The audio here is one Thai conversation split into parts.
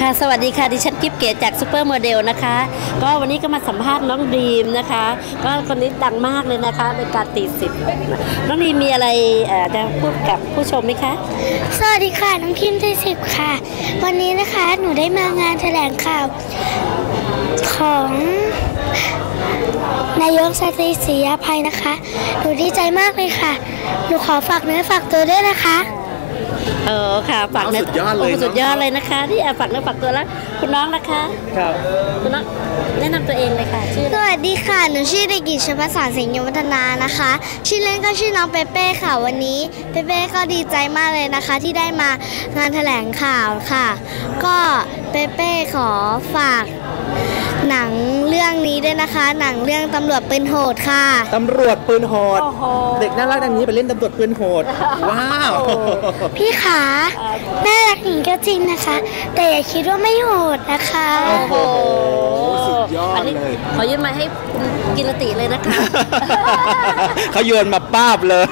ค่ะ สวัสดีค่ะ ดิฉันกิฟเกตจากซูเปอร์โมเดลนะคะ ก็วันนี้ก็มาสัมภาษณ์น้องดีมนะคะ ก็คนนี้ดังมากเลยนะคะในการตีสิบน้องดีมมีอะไรจะพูดกับผู้ชมไหมคะ สวัสดีค่ะ น้องพิมพ์ใจสิบค่ะ วันนี้นะคะหนูได้มางานแถลงข่าวของนายกสตรีศรีอภัยนะคะ หนูดีใจมากเลยค่ะ หนูขอฝากเนื้อฝากตัวด้วยนะคะ เออค่ะฝากเนื้สุดยอดเลยโสุดเนอะยอดเลยนะคะ ที่อะฝากเนื้อฝากตัวแล้วคุณน้องนะคะครับคุณน้องแนะนำตัวเองเลยค่ะชื่อสวัสดีค่ะหนูชื่อเด็กหญิงชภาษาสิงห์ยวัฒนานะคะ ชื่อเล่นก็ชื่อน้องเปเป้ค่ะวันนี้เปเป้ก็ดีใจมากเลยนะคะ ที่ได้มางานแถลงข่าวค่ะ ก็เปเป้ขอฝาก หนังเรื่องนี้ด้วยนะคะ หนังเรื่องตำรวจปืนโหดค่ะตำรวจปืนโหด โอ้โห เด็กน่ารักดังนี้ไปเล่นตำรวจปืนโหด ว้าว พี่ขาน่ารักหญิงก็จริงนะคะ แต่อย่าคิดว่าไม่โหดนะคะ โอ้โหสุด ยอดนนี้เลย ขอยืมมาให้คุณกิรติเลยนะคะ เขาโยนมาป้าบเลย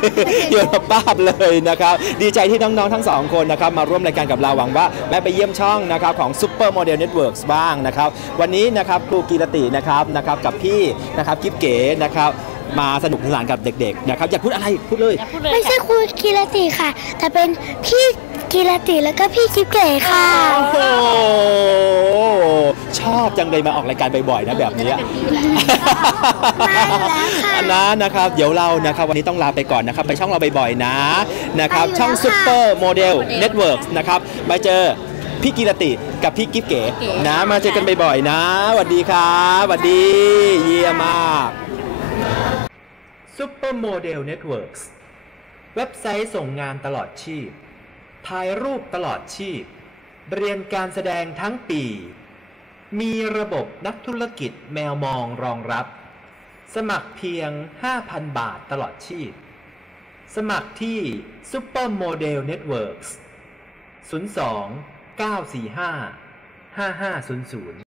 โยนมาป้าบเลยนะครับ ดีใจที่น้องๆทั้งสองคนนะครับมาร่วมรายการกับเราหวังว่าแม่ไปเยี่ยมช่องนะครับของ Super Model Networks บ้างนะครับ วันนี้นะครับครูกีรตินะครับนะครับกับพี่นะครับกิฟเก๋นะครับมาสนุกสนานกับเด็กๆนะครับอยากพูดอะไรพูดเลยอย่าพูดเลยไม่ใช่ค่ะครูกีรติค่ะ แต่เป็นพี่กีรติแล้วก็พี่คิปเก๋ค่ะ โอ้โหช อบจังเลยมาออกรายการบ่อยๆนะแบบนี้มาอยู่แล้วค่ะนะนะครับ เดี๋ยวเรานะครับวันนี้ต้องลาไปก่อนนะครับ ไปช่องเราบ่อยๆนะนะครับไปอยู่ช่องแล้วค่ะ Super Model Network นะครับมาเจอพี่กีรติกับพี่กิฟเก๋นะมาเจอกันบ่อยๆนะสวัสดีครับสวัสดี เยี่ยมมาก Super Model Networks เว็บไซต์ส่งงานตลอดชีพถ่ายรูปตลอดชีพ เรียนการแสดงทั้งปี มีระบบนักธุรกิจแมวมองรองรับ สมัครเพียง 5,000 บาทตลอดชีพ สมัครที่ Supermodel Networks 02 945 5500